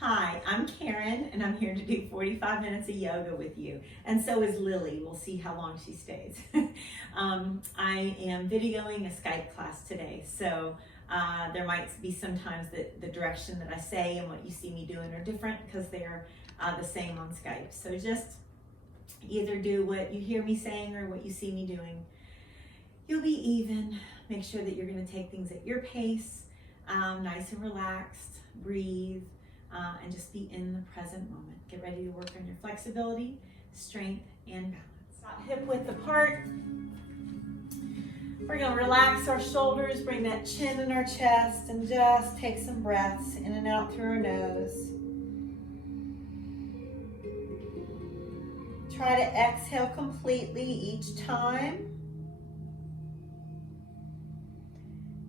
Hi, I'm Karen, and I'm here to do 45 minutes of yoga with you. And so is Lily. We'll see how long she stays. I am videoing a Skype class today, so there might be sometimes that the direction that I say and what you see me doing are different because they're the same on Skype. So just either do what you hear me saying or what you see me doing. You'll be even. Make sure that you're going to take things at your pace, nice and relaxed, breathe. And just be in the present moment. Get ready to work on your flexibility, strength, and balance. Hip width apart. We're going to relax our shoulders, bring that chin in our chest, and just take some breaths in and out through our nose. Try to exhale completely each time.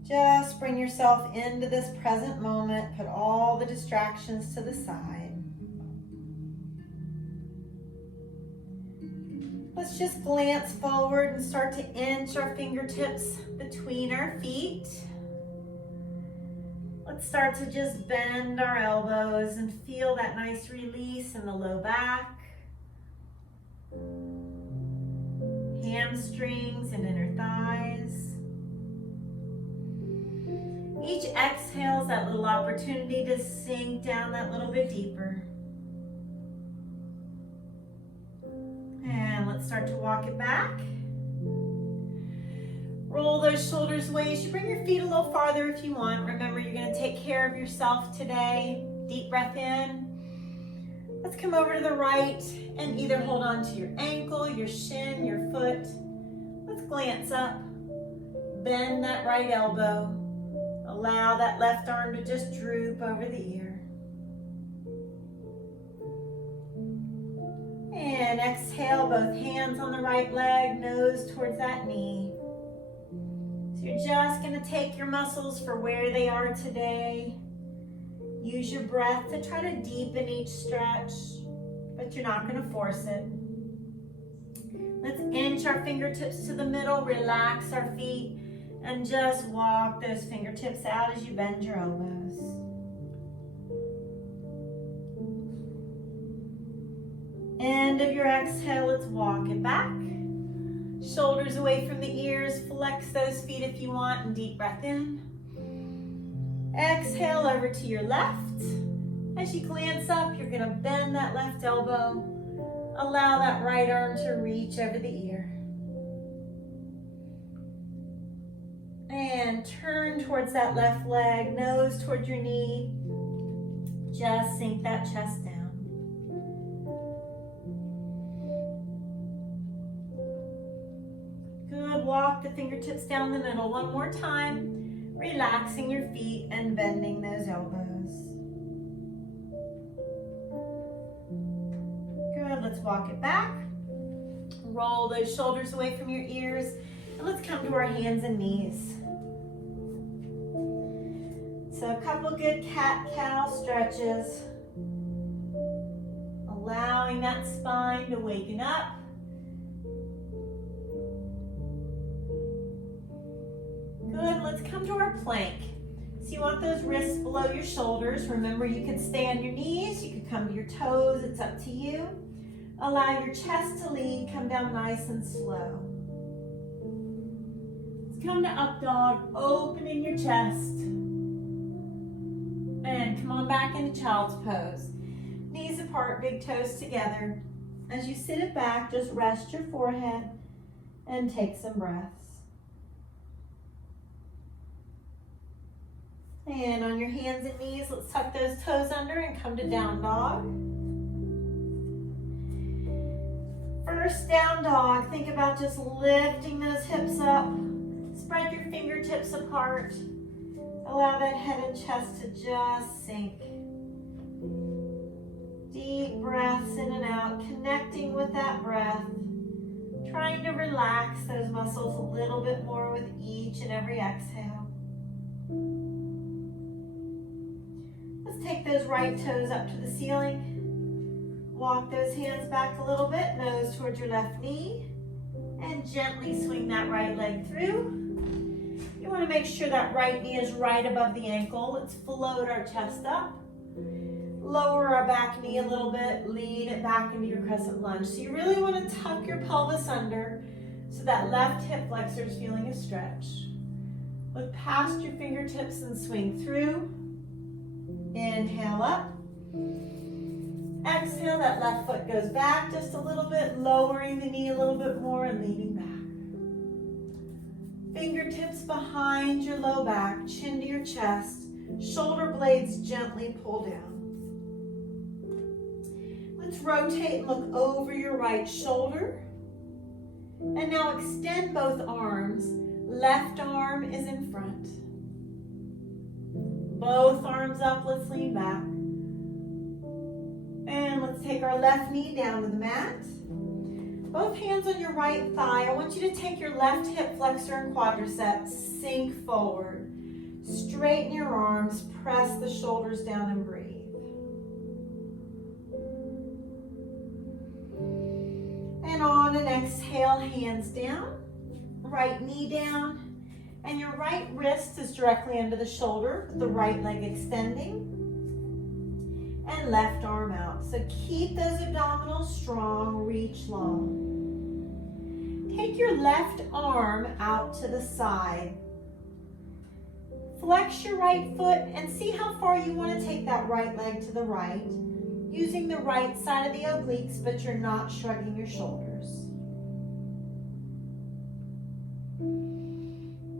Just bring yourself into this present moment. Put all the distractions to the side. Let's just glance forward and start to inch our fingertips between our feet. Let's start to just bend our elbows and feel that nice release in the low back, hamstrings and inner thighs. Each exhale is that little opportunity to sink down that little bit deeper. And let's start to walk it back. Roll those shoulders away. You should bring your feet a little farther if you want. Remember, you're going to take care of yourself today. Deep breath in. Let's come over to the right and either hold on to your ankle, your shin, your foot. Let's glance up. Bend that right elbow. Allow that left arm to just droop over the ear. And exhale, both hands on the right leg, nose towards that knee. So you're just going to take your muscles for where they are today. Use your breath to try to deepen each stretch, but you're not going to force it. Let's inch our fingertips to the middle, relax our feet, and just walk those fingertips out as you bend your elbows. End of your exhale, let's walk it back. Shoulders away from the ears, flex those feet if you want, and deep breath in. Exhale over to your left. As you glance up, you're gonna bend that left elbow. Allow that right arm to reach over the ear. And turn towards that left leg, nose towards your knee. Just sink that chest down. Good, walk the fingertips down the middle one more time, relaxing your feet and bending those elbows. Good, let's walk it back. Roll those shoulders away from your ears, and let's come to our hands and knees. So a couple good cat-cow stretches, allowing that spine to waken up. Good, let's come to our plank. So you want those wrists below your shoulders. Remember, you can stay on your knees, you can come to your toes, it's up to you. Allow your chest to lead, come down nice and slow. Let's come to up dog, opening your chest. And come on back into child's pose. Knees apart, big toes together. As you sit it back, just rest your forehead and take some breaths. And on your hands and knees, let's tuck those toes under and come to down dog. First down dog, think about just lifting those hips up. Spread your fingertips apart. Allow that head and chest to just sink. Deep breaths in and out, connecting with that breath. Trying to relax those muscles a little bit more with each and every exhale. Let's take those right toes up to the ceiling. Walk those hands back a little bit, nose towards your left knee. And gently swing that right leg through. You want to make sure that right knee is right above the ankle. Let's float our chest up. Lower our back knee a little bit, lean it back into your crescent lunge. So you really want to tuck your pelvis under so that left hip flexor is feeling a stretch. Look past your fingertips and swing through. Inhale up. Exhale, that left foot goes back just a little bit, lowering the knee a little bit more and leaning back. Fingertips behind your low back, chin to your chest, shoulder blades gently pull down. Let's rotate and look over your right shoulder. And now extend both arms. Left arm is in front. Both arms up, let's lean back. And let's take our left knee down to the mat. Both hands on your right thigh. I want you to take your left hip flexor and quadricep, sink forward. Straighten your arms, press the shoulders down and breathe. And on an exhale, hands down, right knee down, and your right wrist is directly under the shoulder, the right leg extending, and left arm out. So keep those abdominals strong, reach long. Take your left arm out to the side. Flex your right foot and see how far you want to take that right leg to the right, using the right side of the obliques, but you're not shrugging your shoulders.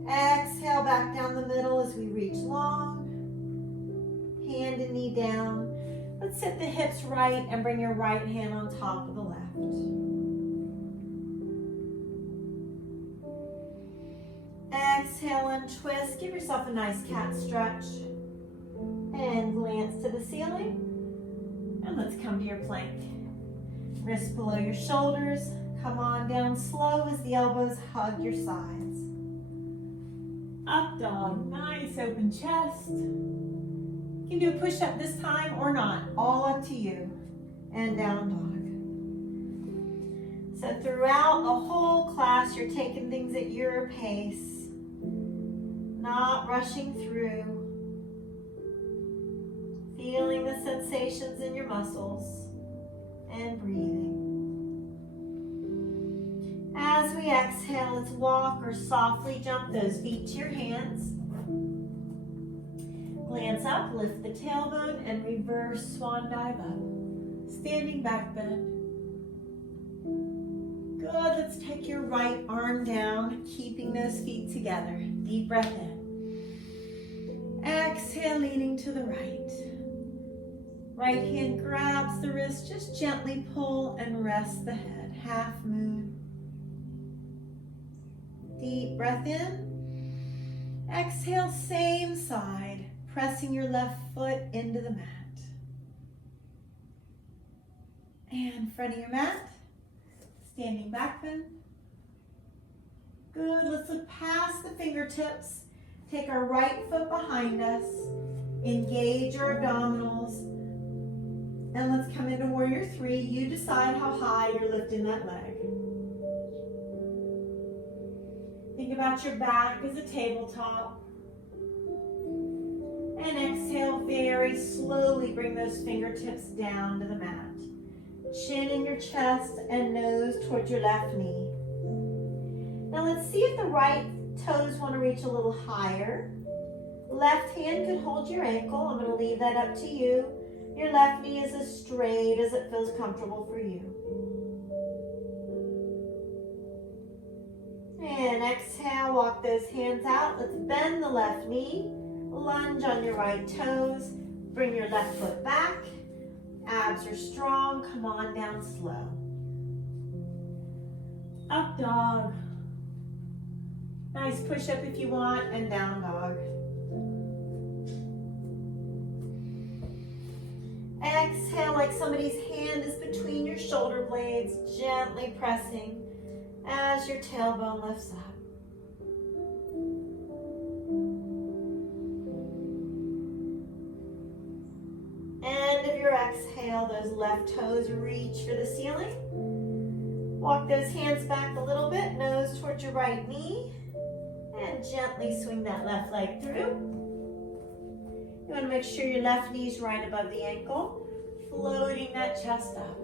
Exhale back down the middle as we reach long. Hand and knee down. Let's sit the hips right and bring your right hand on top of the left. Exhale and twist. Give yourself a nice cat stretch. And glance to the ceiling. And let's come to your plank. Wrists below your shoulders. Come on down slow as the elbows hug your sides. Up dog, nice open chest. You can do a push-up this time or not, all up to you. And down dog. So throughout the whole class, you're taking things at your pace, not rushing through, feeling the sensations in your muscles, and breathing. As we exhale, let's walk or softly jump those feet to your hands. Glance up, lift the tailbone, and reverse swan dive up. Standing back bend. Good, let's take your right arm down, keeping those feet together. Deep breath in. Exhale, leaning to the right. Right hand grabs the wrist, just gently pull and rest the head. Half moon. Deep breath in. Exhale, same side, pressing your left foot into the mat. And front of your mat, standing back bend. Good, let's look past the fingertips. Take our right foot behind us. Engage your abdominals. And let's come into warrior three. You decide how high you're lifting that leg. Think about your back as a tabletop. And exhale, very slowly bring those fingertips down to the mat. Chin in your chest and nose towards your left knee. Now let's see if the right toes want to reach a little higher. Left hand could hold your ankle. I'm going to leave that up to you. Your left knee is as straight as it feels comfortable for you. And exhale, walk those hands out. Let's bend the left knee. Lunge on your right toes. Bring your left foot back. Abs are strong. Come on down slow. Up dog. Nice push-up if you want, and down dog. Exhale like somebody's hand is between your shoulder blades, gently pressing as your tailbone lifts up. End of your exhale, those left toes reach for the ceiling. Walk those hands back a little bit, nose towards your right knee, and gently swing that left leg through. You want to make sure your left knee is right above the ankle, floating that chest up.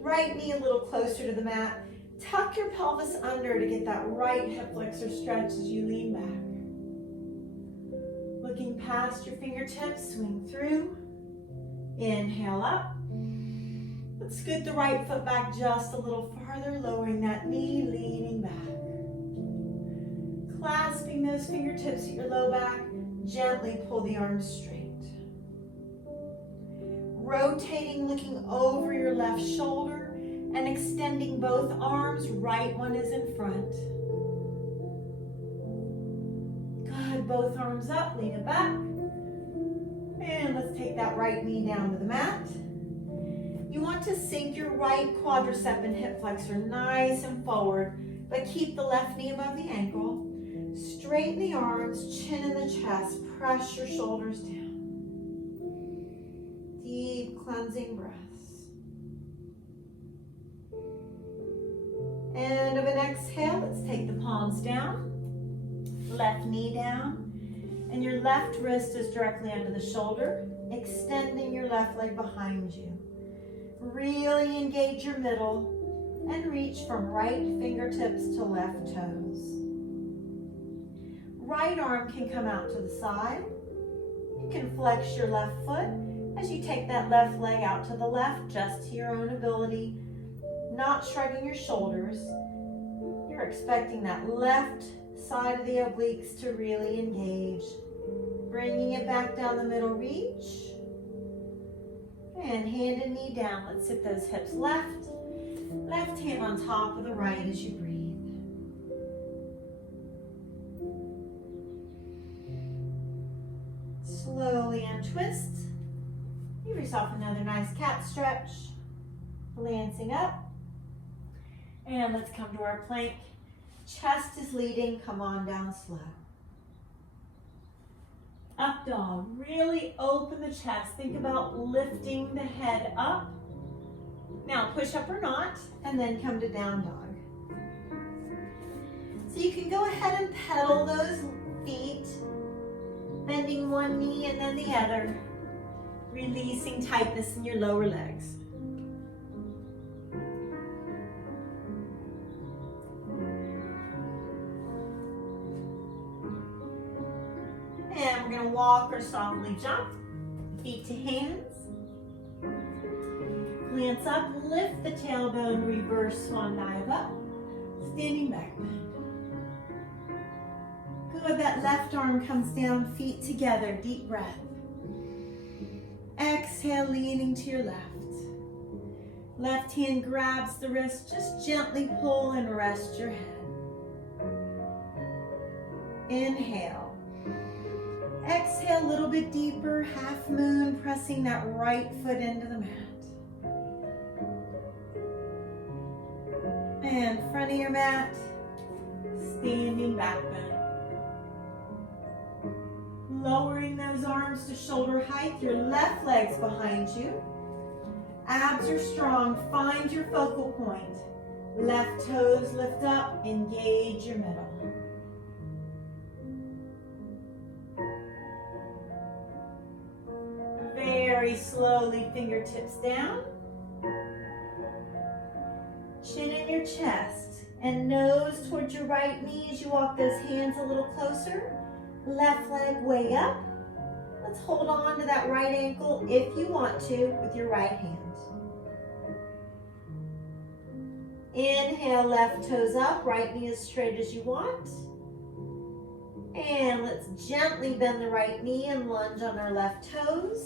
Right knee a little closer to the mat. Tuck your pelvis under to get that right hip flexor stretch as you lean back. Looking past your fingertips, swing through. Inhale up. Let's scoot the right foot back just a little farther, lowering that knee, leaning back. Clasping those fingertips at your low back, gently pull the arms straight. Rotating, looking over your left shoulder and extending both arms. Right one is in front. Good, both arms up, lean it back. And let's take that right knee down to the mat. You want to sink your right quadricep and hip flexor nice and forward, but keep the left knee above the ankle. Straighten the arms, chin in the chest, press your shoulders down. Deep cleansing breaths. End of an exhale, let's take the palms down, left knee down, and your left wrist is directly under the shoulder, extending your left leg behind you. Really engage your middle and reach from right fingertips to left toes. Right arm can come out to the side. You can flex your left foot as you take that left leg out to the left, just to your own ability, not shrugging your shoulders. You're expecting that left side of the obliques to really engage. Bringing it back down the middle, reach. And hand and knee down. Let's sit those hips left. Left hand on top of the right as you breathe. Slowly untwist. Give yourself another nice cat stretch. Glancing up. And let's come to our plank. Chest is leading. Come on down slow. Up dog. Really open the chest. Think about lifting the head up. Now push up or not, and then come to down dog. So you can go ahead and pedal those feet, bending one knee and then the other, releasing tightness in your lower legs. And we're going to walk or softly jump, feet to hands. Glance up, lift the tailbone, reverse swan dive up, standing back bend. Good, that left arm comes down, feet together, deep breath. Exhale, leaning to your left. Left hand grabs the wrist, just gently pull and rest your head. Inhale. Exhale, a little bit deeper, half moon, pressing that right foot into the mat. And front of your mat, standing back bend. Lowering those arms to shoulder height, your left leg's behind you. Abs are strong, find your focal point. Left toes lift up, engage your middle. Very slowly, fingertips down. Chin in your chest and nose towards your right knee as you walk those hands a little closer. Left leg way up. Let's hold on to that right ankle if you want to with your right hand. Inhale, left toes up, right knee as straight as you want. And let's gently bend the right knee and lunge on our left toes.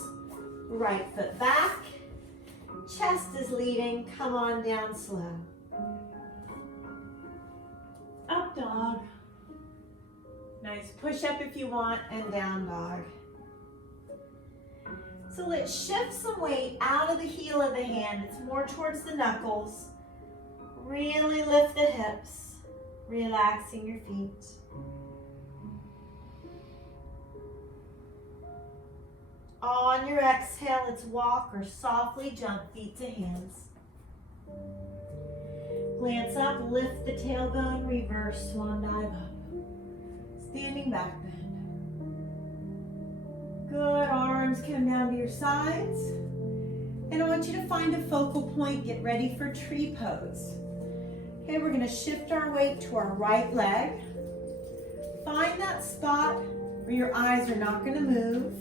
Right foot back. Chest is leading, come on down slow. Up dog. Nice push up if you want, and down dog. So let's shift some weight out of the heel of the hand. It's more towards the knuckles. Really lift the hips, relaxing your feet. On your exhale, let's walk or softly jump, feet to hands. Glance up, lift the tailbone, reverse swan dive up. Standing back bend. Good, arms come down to your sides. And I want you to find a focal point, get ready for tree pose. Okay, we're gonna shift our weight to our right leg. Find that spot where your eyes are not gonna move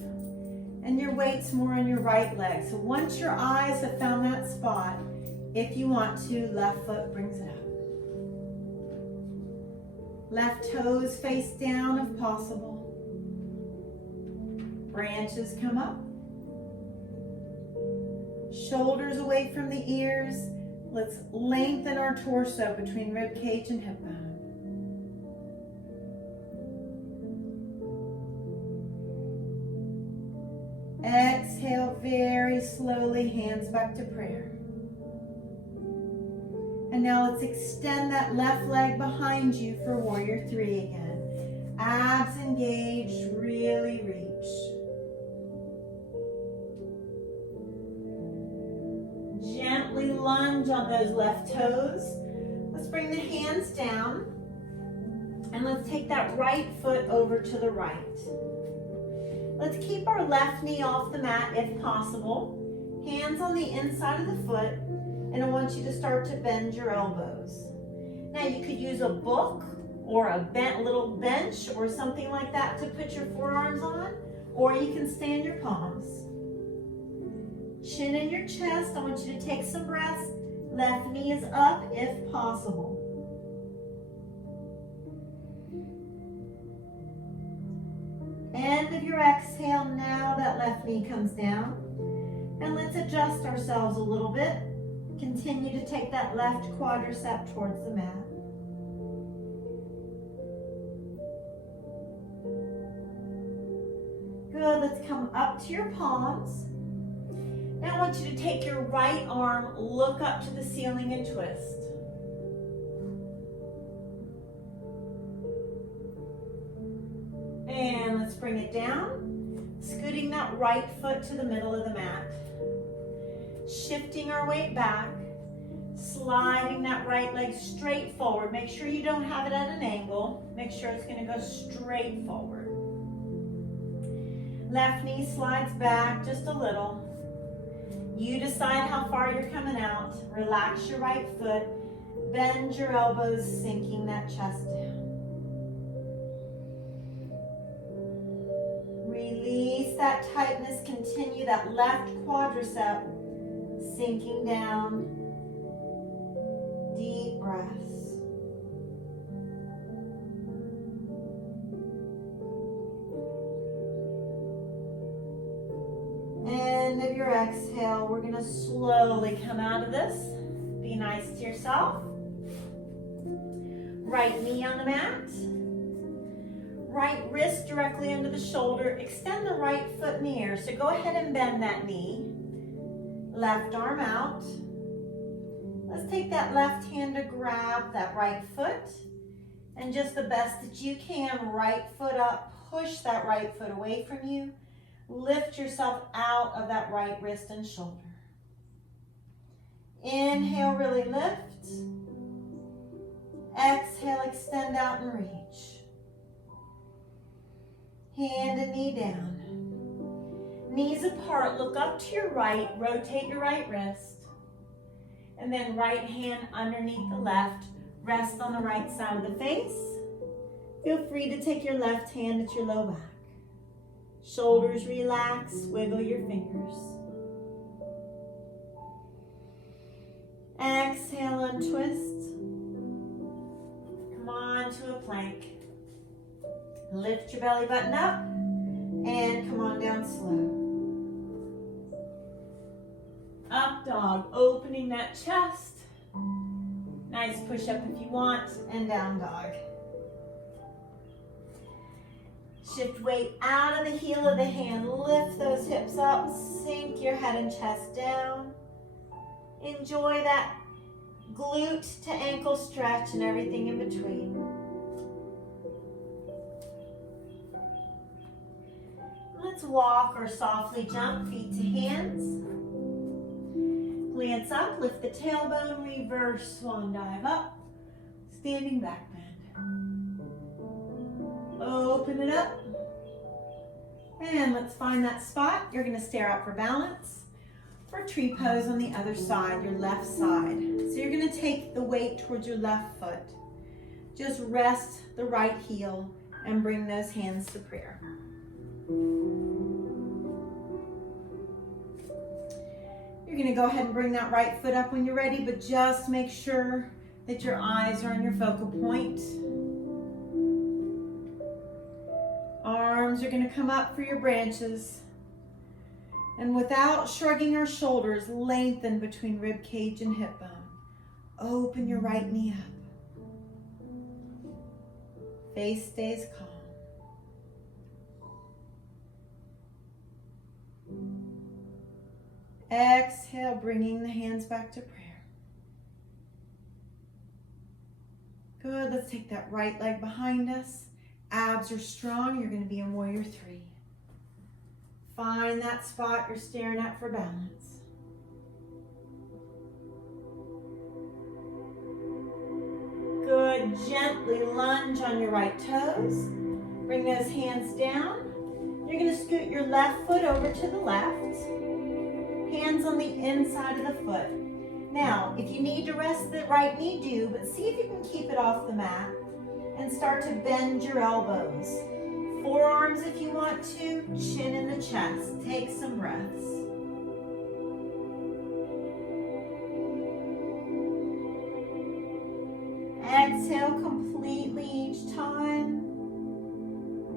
and your weight's more on your right leg. So once your eyes have found that spot, if you want to, left foot brings it up. Left toes face down if possible. Branches come up. Shoulders away from the ears. Let's lengthen our torso between rib cage and hip bone. Exhale very slowly, hands back to prayer. And now let's extend that left leg behind you for warrior three again. Abs engaged, really reach. Gently lunge on those left toes. Let's bring the hands down. And let's take that right foot over to the right. Let's keep our left knee off the mat if possible. Hands on the inside of the foot. And I want you to start to bend your elbows. Now you could use a book or a little bench or something like that to put your forearms on. Or you can stand your palms. Chin in your chest. I want you to take some breaths. Left knee is up if possible. End of your exhale, now that left knee comes down. And let's adjust ourselves a little bit. Continue to take that left quadricep towards the mat. Good, let's come up to your palms. Now I want you to take your right arm, look up to the ceiling and twist. And let's bring it down, scooting that right foot to the middle of the mat. Shifting our weight back, sliding that right leg straight forward. Make sure you don't have it at an angle. Make sure it's going to go straight forward. Left knee slides back just a little. You decide how far you're coming out. Relax your right foot. Bend your elbows, sinking that chest down. Release that tightness. Continue that left quadricep sinking down. Deep breaths. End of your exhale. We're going to slowly come out of this. Be nice to yourself. Right knee on the mat. Right wrist directly under the shoulder. Extend the right foot in the air. So go ahead and bend that knee. Left arm out. Let's take that left hand to grab that right foot. And just the best that you can, right foot up. Push that right foot away from you. Lift yourself out of that right wrist and shoulder. Inhale, really lift. Exhale, extend out and reach. Hand and knee down. Knees apart, look up to your right, rotate your right wrist. And then right hand underneath the left, rest on the right side of the face. Feel free to take your left hand at your low back. Shoulders relax, wiggle your fingers. Exhale, untwist. Come on to a plank. Lift your belly button up and come on down slow. Up dog, opening that chest. Nice push up if you want, and down dog. Shift weight out of the heel of the hand. Lift those hips up. Sink your head and chest down. Enjoy that glute to ankle stretch and everything in between. Let's walk or softly jump, feet to hands. Glance up, lift the tailbone, reverse swan dive up. Standing back bend. Open it up. And let's find that spot. You're gonna stare out for balance. For tree pose on the other side, your left side. So you're gonna take the weight towards your left foot. Just rest the right heel and bring those hands to prayer. You're gonna go ahead and bring that right foot up when you're ready, but just make sure that your eyes are on your focal point. Arms are gonna come up for your branches. And without shrugging our shoulders, lengthen between rib cage and hip bone. Open your right knee up. Face stays calm. Exhale, bringing the hands back to prayer. Good, let's take that right leg behind us. Abs are strong, you're gonna be in warrior three. Find that spot you're staring at for balance. Good, gently lunge on your right toes. Bring those hands down. You're gonna scoot your left foot over to the left. Hands on the inside of the foot. Now, if you need to rest the right knee, do, but see if you can keep it off the mat and start to bend your elbows. Forearms if you want to, chin in the chest. Take some breaths. Exhale completely each time.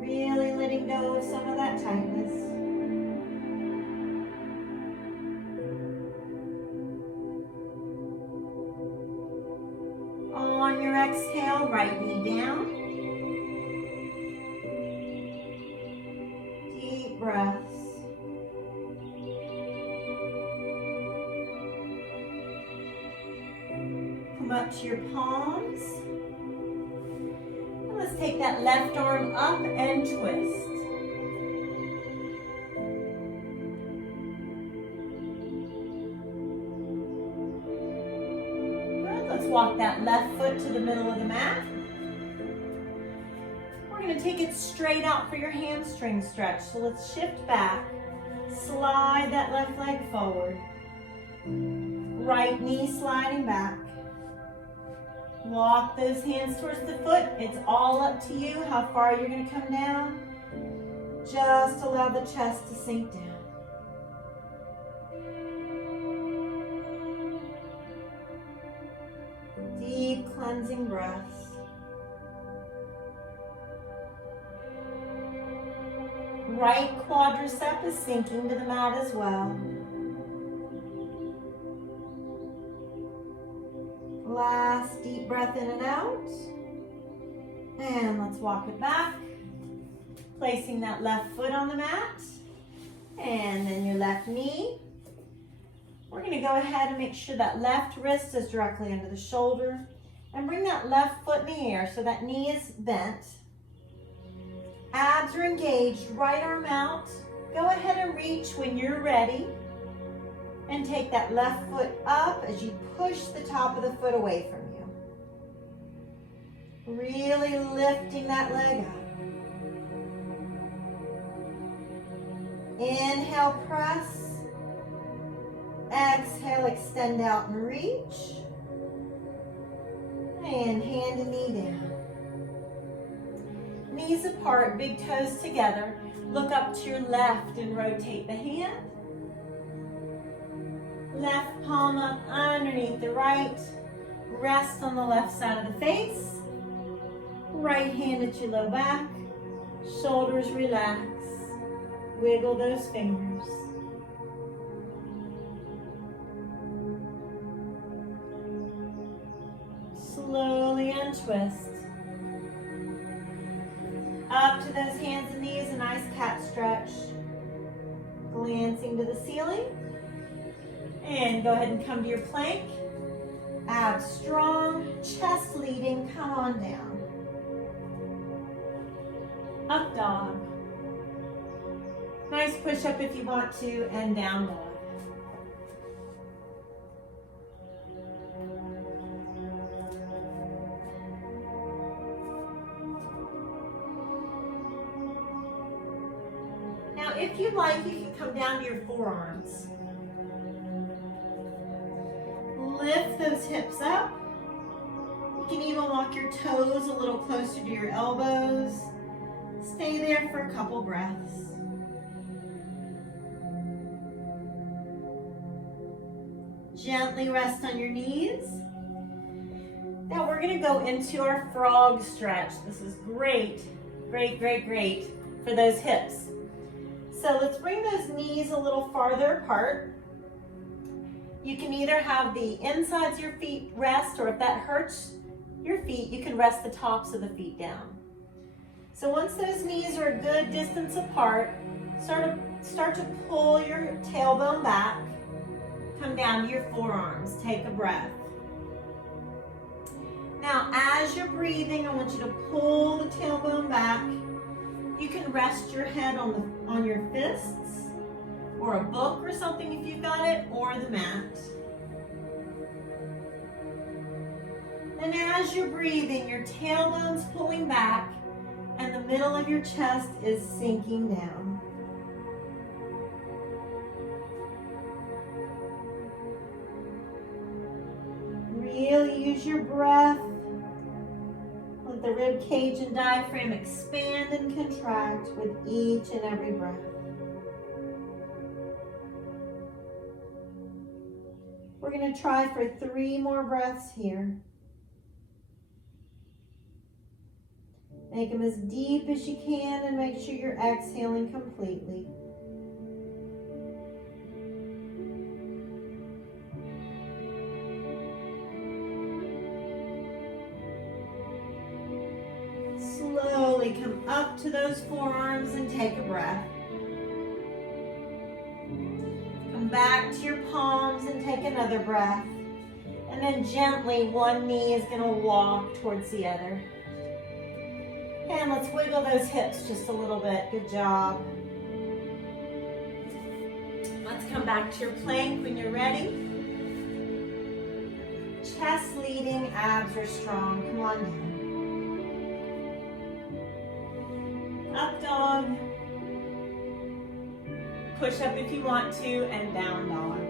Really letting go of some of that tightness. On your exhale, right knee down. Deep breaths. Come up to your palms. And let's take that left arm up and twist. Walk that left foot to the middle of the mat. We're going to take it straight out for your hamstring stretch. So let's shift back. Slide that left leg forward. Right knee sliding back. Walk those hands towards the foot. It's all up to you how far you're going to come down. Just allow the chest to sink down. Deep cleansing breaths. Right quadricep is sinking to the mat as well. Last deep breath in and out. And let's walk it back. Placing that left foot on the mat. And then your left knee. We're going to go ahead and make sure that left wrist is directly under the shoulder and bring that left foot in the air so that knee is bent. Abs are engaged, right arm out. Go ahead and reach when you're ready and take that left foot up as you push the top of the foot away from you. Really lifting that leg up. Inhale, press. Exhale, extend out and reach. And hand and knee down. Knees apart, big toes together. Look up to your left and rotate the hand. Left palm up underneath the right. Rest on the left side of the face. Right hand at your low back. Shoulders relax. Wiggle those fingers. Slowly untwist. Up to those hands and knees, a nice cat stretch. Glancing to the ceiling. And go ahead and come to your plank. Abs strong, chest leading, come on down. Up dog. Nice push up if you want to, and down dog. if you'd like, you can come down to your forearms. Lift those hips up. You can even walk your toes a little closer to your elbows. Stay there for a couple breaths. Gently rest on your knees. Now we're going to go into our frog stretch. This is great, great, great, great for those hips. So let's bring those knees a little farther apart. You can either have the insides of your feet rest, or if that hurts your feet, you can rest the tops of the feet down. So once those knees are a good distance apart, start to pull your tailbone back. Come down to your forearms. Take a breath. Now, as you're breathing, I want you to pull the tailbone back. You can rest your head on your fists, or a book or something if you've got it, or the mat. And as you're breathing, your tailbone's pulling back, and the middle of your chest is sinking down. Really use your breath. Let the rib cage and diaphragm expand and contract with each and every breath. We're going to try for 3 more breaths here. Make them as deep as you can and make sure you're exhaling completely. Slowly come up to those forearms and take a breath. Come back to your palms and take another breath. And then gently, one knee is going to walk towards the other. And let's wiggle those hips just a little bit. Good job. Let's come back to your plank when you're ready. Chest leading, abs are strong. Come on down. Up dog. Push up if you want to, and down dog.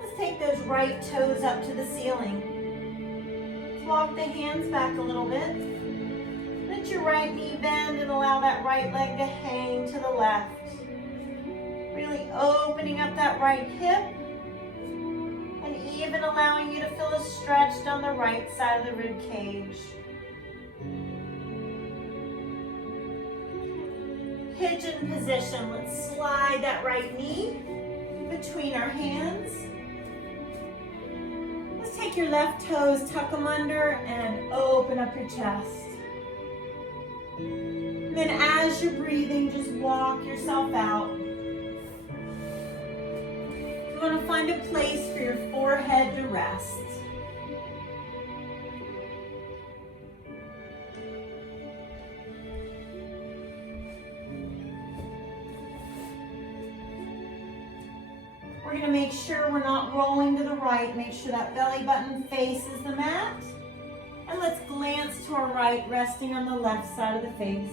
Let's take those right toes up to the ceiling. Let's walk the hands back a little bit. Let your right knee bend and allow that right leg to hang to the left. Really opening up that right hip, and even allowing you to feel a stretch down the right side of the rib cage. Pigeon position. Let's slide that right knee between our hands. Let's take your left toes, tuck them under, and open up your chest. And then as you're breathing, just walk yourself out. You want to find a place for your forehead to rest. We're going to make sure we're not rolling to the right. Make sure that belly button faces the mat. And let's glance to our right, resting on the left side of the face.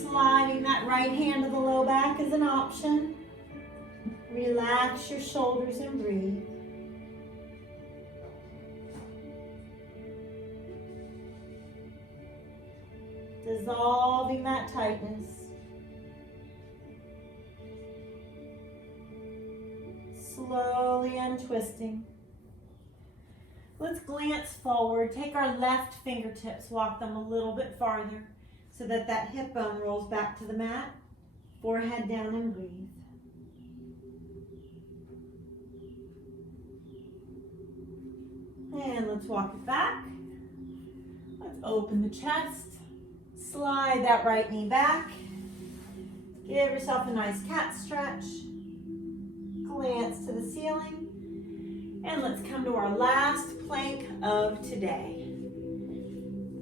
Sliding that right hand to the low back is an option. Relax your shoulders and breathe. Dissolving that tightness. Slowly untwisting. Let's glance forward. Take our left fingertips, walk them a little bit farther so that that hip bone rolls back to the mat. Forehead down and breathe. And let's walk it back. Let's open the chest. Slide that right knee back. Give yourself a nice cat stretch. Glance to the ceiling. And let's come to our last plank of today.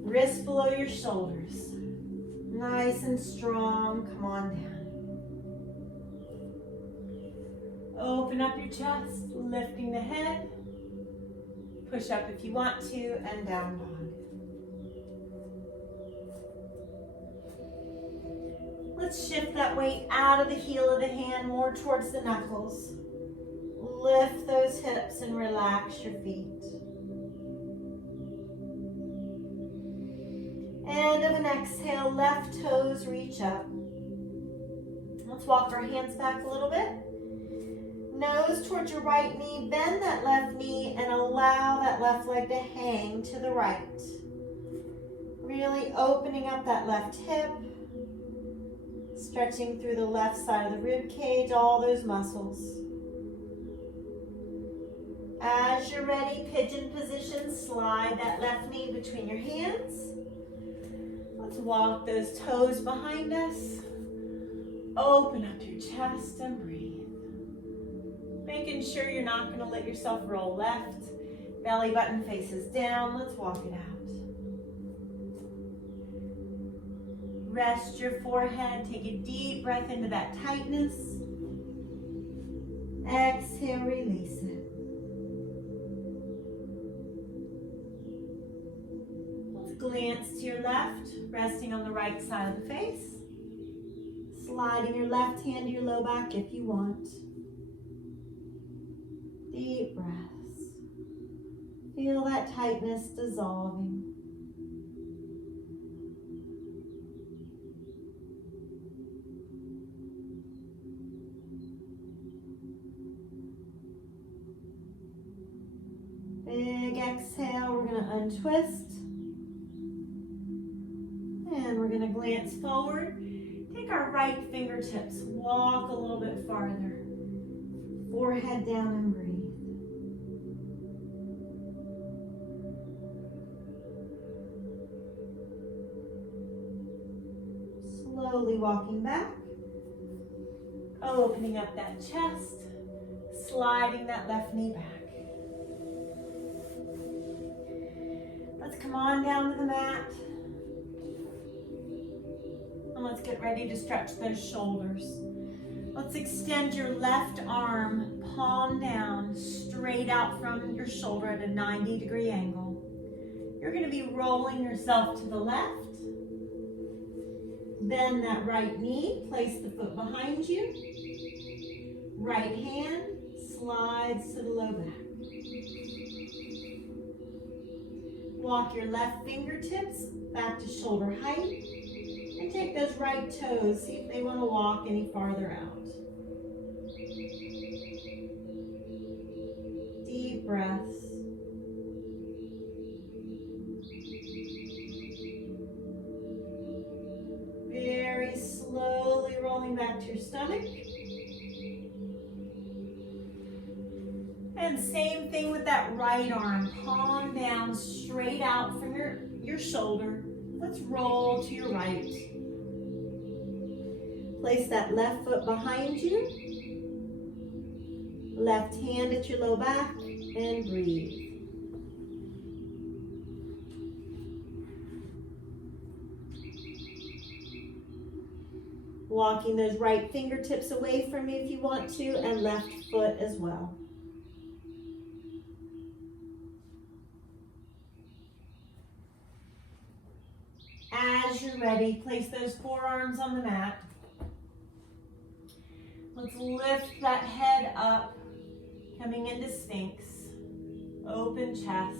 Wrists below your shoulders. Nice and strong. Come on down. Open up your chest, lifting the head. Push up if you want to, and down dog. Let's shift that weight out of the heel of the hand, more towards the knuckles. Lift those hips and relax your feet. End of an exhale, left toes reach up. Let's walk our hands back a little bit. Nose towards your right knee, bend that left knee and allow that left leg to hang to the right. Really opening up that left hip, stretching through the left side of the rib cage, all those muscles. As you're ready, pigeon position, slide that left knee between your hands. Let's walk those toes behind us. Open up your chest and breathe. Making sure you're not going to let yourself roll left. Belly button faces down. Let's walk it out. Rest your forehead. Take a deep breath into that tightness. Exhale, release it. Let's glance to your left, resting on the right side of the face. Sliding your left hand to your low back if you want. Deep breaths. Feel that tightness dissolving. Big exhale, we're going to untwist. And we're going to glance forward. Take our right fingertips, walk a little bit farther. Forehead down and breathe. Slowly walking back. Opening up that chest. Sliding that left knee back. Let's come on down to the mat. And let's get ready to stretch those shoulders. Let's extend your left arm, palm down, straight out from your shoulder at a 90-degree angle. You're going to be rolling yourself to the left. Bend that right knee, place the foot behind you. Right hand slides to the low back. Walk your left fingertips back to shoulder height. And take those right toes, see if they want to walk any farther out. Deep breaths. Very slowly rolling back to your stomach. And same thing with that right arm, palm down, straight out from your shoulder. Let's roll to your right. Place that left foot behind you. Left hand at your low back and breathe. Walking those right fingertips away from you if you want to, and left foot as well. As you're ready, place those forearms on the mat. Let's lift that head up, coming into Sphinx. Open chest.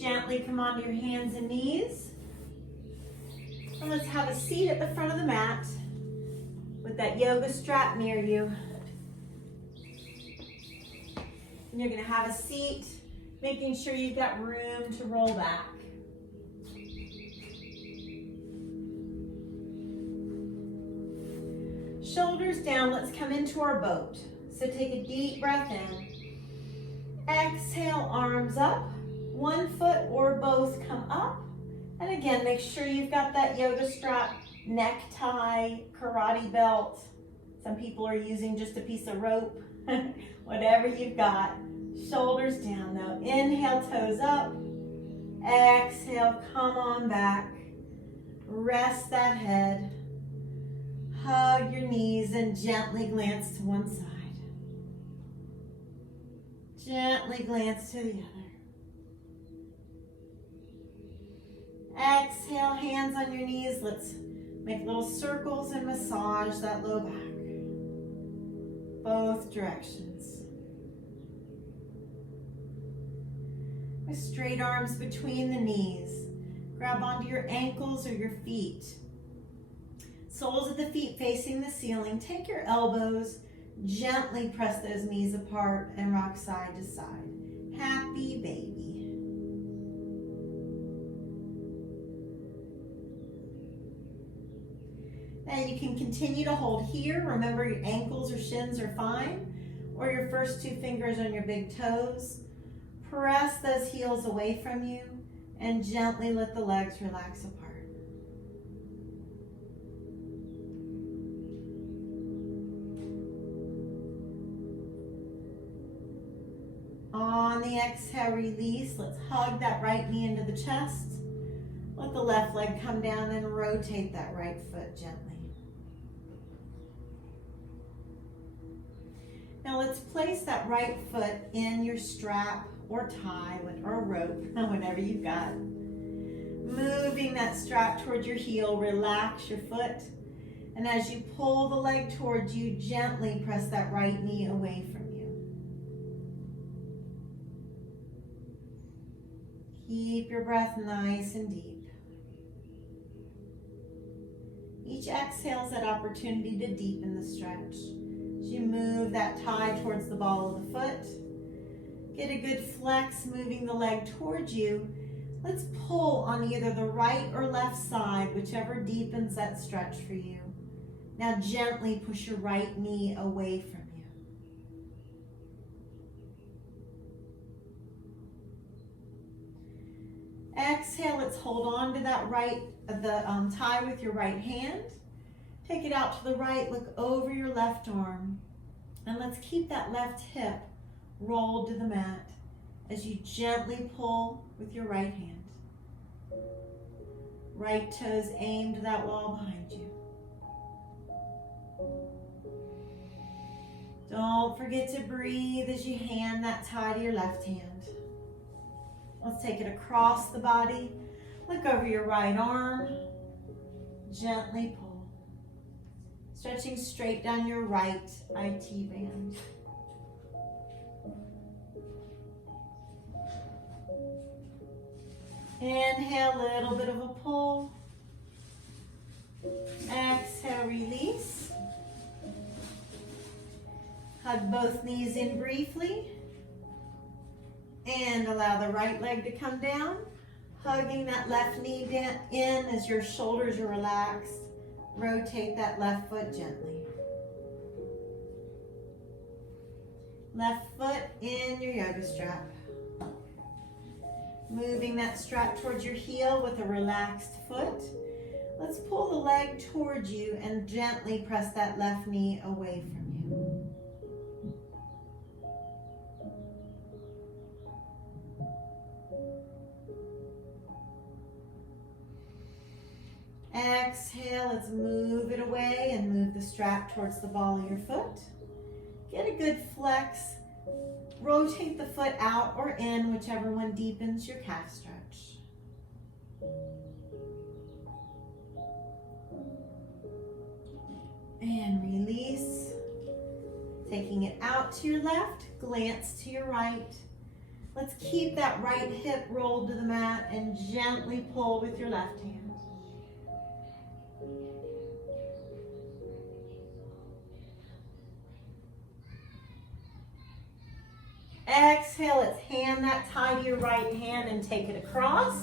Gently come onto your hands and knees. And let's have a seat at the front of the mat with that yoga strap near you. And you're going to have a seat, making sure you've got room to roll back. Shoulders down, let's come into our boat. So take a deep breath in. Exhale, arms up. One foot or both come up. And again, make sure you've got that yoga strap, necktie, karate belt. Some people are using just a piece of rope. Whatever you've got. Shoulders down though. Inhale, toes up. Exhale, come on back. Rest that head. Hug your knees knees and gently glance to one side. Gently glance to the other. Exhale, hands on your knees. Let's make little circles and massage that low back. Both directions. With straight arms between the knees. Grab onto your ankles or your feet. Soles of the feet facing the ceiling. Take your elbows, gently press those knees apart and rock side to side. Happy baby. Now you can continue to hold here. Remember, your ankles or shins are fine, or your first two fingers on your big toes. Press those heels away from you and gently let the legs relax apart. On the exhale, release. Let's hug that right knee into the chest. Let the left leg come down and rotate that right foot gently. Now let's place that right foot in your strap or tie or rope, whatever you've got. Moving that strap towards your heel, relax your foot. And as you pull the leg towards you, gently press that right knee away from you. Keep your breath nice and deep. Each exhale is that opportunity to deepen the stretch. As you move that tie towards the ball of the foot, get a good flex moving the leg towards you. Let's pull on either the right or left side, whichever deepens that stretch for you. Now gently push your right knee away from you. Exhale, let's hold on to that tie with your right hand. Take it out to the right, look over your left arm. And let's keep that left hip rolled to the mat as you gently pull with your right hand. Right toes aimed to that wall behind you. Don't forget to breathe as you hand that tie to your left hand. Let's take it across the body. Look over your right arm. Gently pull. Stretching straight down your right IT band. Inhale, a little bit of a pull. Exhale, release. Hug both knees in briefly. And allow the right leg to come down. Hugging that left knee in as your shoulders are relaxed. Rotate that left foot gently. Left foot in your yoga strap. Moving that strap towards your heel with a relaxed foot. Let's pull the leg towards you and gently press that left knee away from you. Exhale, let's move it away and move the strap towards the ball of your foot. Get a good flex. Rotate the foot out or in, whichever one deepens your calf stretch. And release. Taking it out to your left, glance to your right. Let's keep that right hip rolled to the mat and gently pull with your left hand. Exhale, let's hand that tie to your right hand and take it across.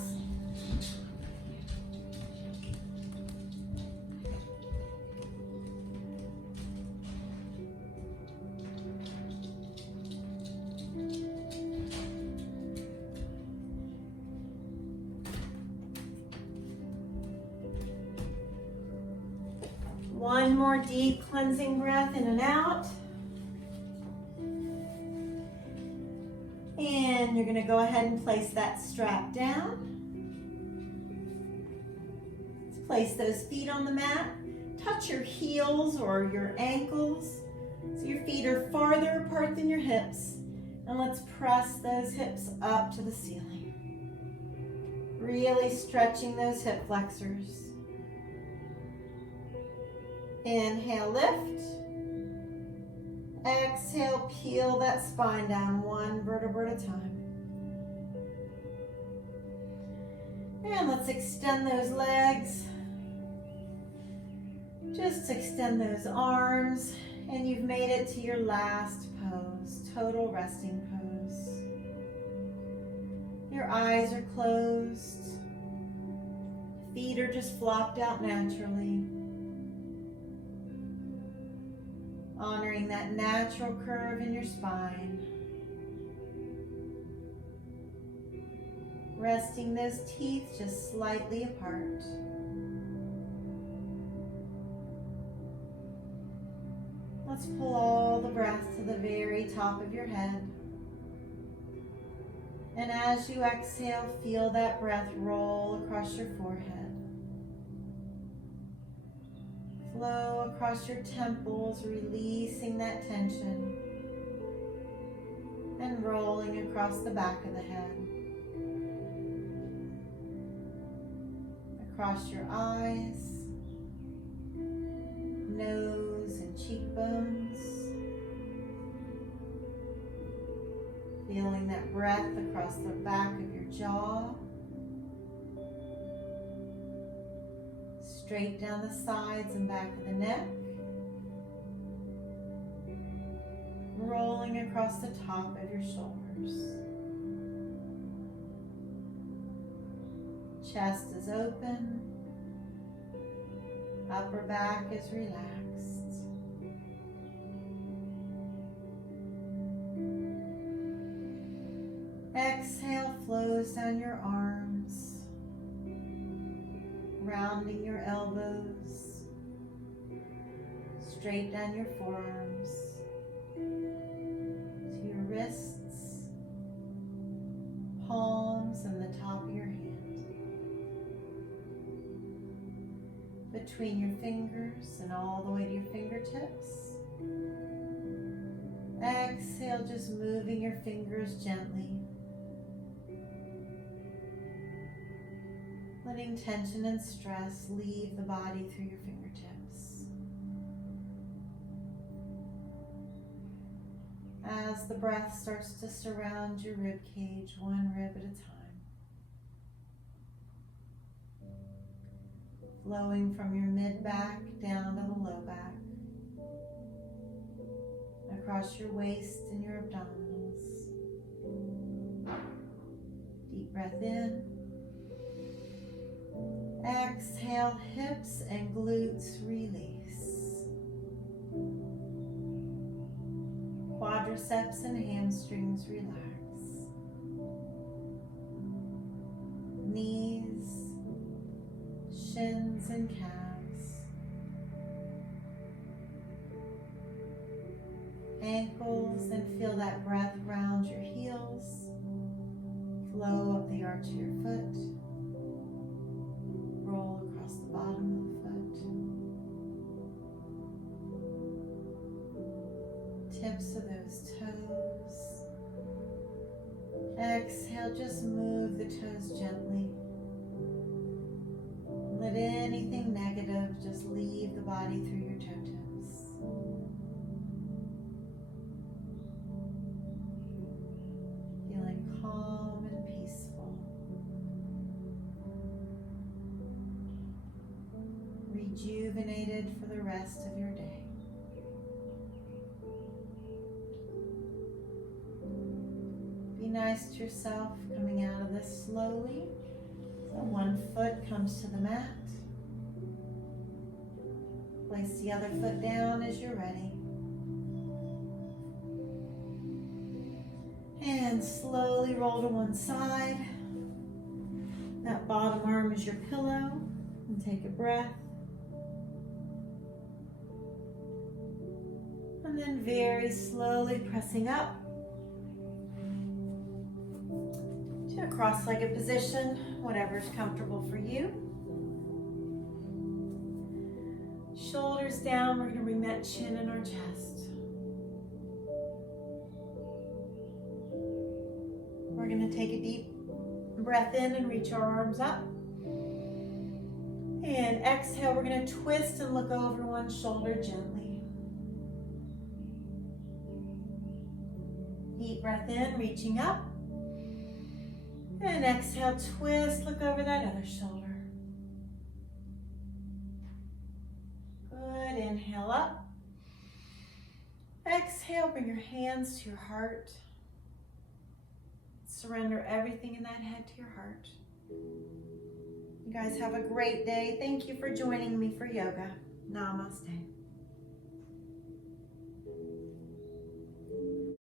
One more deep cleansing breath in and out. And you're going to go ahead and place that strap down. Let's place those feet on the mat. touch your heels or your ankles so your feet are farther apart than your hips. And let's press those hips up to the ceiling. Really stretching those hip flexors. Inhale, lift. Exhale, peel that spine down one vertebra at a time. And let's extend those legs. Just extend those arms, and you've made it to your last pose, total resting pose. Your eyes are closed. Feet are just flopped out naturally. Honoring that natural curve in your spine. Resting those teeth just slightly apart. Let's pull all the breath to the very top of your head. And as you exhale, feel that breath roll across your forehead. Flow across your temples, releasing that tension. And rolling across the back of the head. Across your eyes, nose and cheekbones. Feeling that breath across the back of your jaw. Straight down the sides and back of the neck. Rolling across the top of your shoulders. Chest is open. Upper back is relaxed. Exhale flows down your arms, rounding your elbows, straight down your forearms, to your wrists, palms, and the top of your hand. Between your fingers and all the way to your fingertips. Exhale, just moving your fingers gently. Letting tension and stress leave the body through your fingertips. As the breath starts to surround your rib cage, one rib at a time. Flowing from your mid-back down to the low back, across your waist and your abdominals. Deep breath in. Exhale, hips and glutes release. Quadriceps and hamstrings relax. Knees, shins and calves, ankles, and feel that breath round your heels, flow up the arch of your foot, roll across the bottom of the foot, tips of those toes. Exhale, just move the toes gently. Let anything negative just leave the body through your toe tips. Feeling calm and peaceful. Rejuvenated for the rest of your day. Be nice to yourself coming out of this slowly. So one foot comes to the mat. Place the other foot down as you're ready. And slowly roll to one side. That bottom arm is your pillow. And take a breath. And then very slowly pressing up to a cross-legged position, whatever's comfortable for you. shoulders down. We're gonna bring that chin in our chest. We're gonna take a deep breath in and reach our arms up. And exhale, we're gonna twist and look over one shoulder gently. Deep breath in, reaching up. And exhale, twist, look over that other shoulder. Good, inhale up. Exhale, bring your hands to your heart. Surrender everything in that head to your heart. You guys have a great day. Thank you for joining me for yoga. Namaste.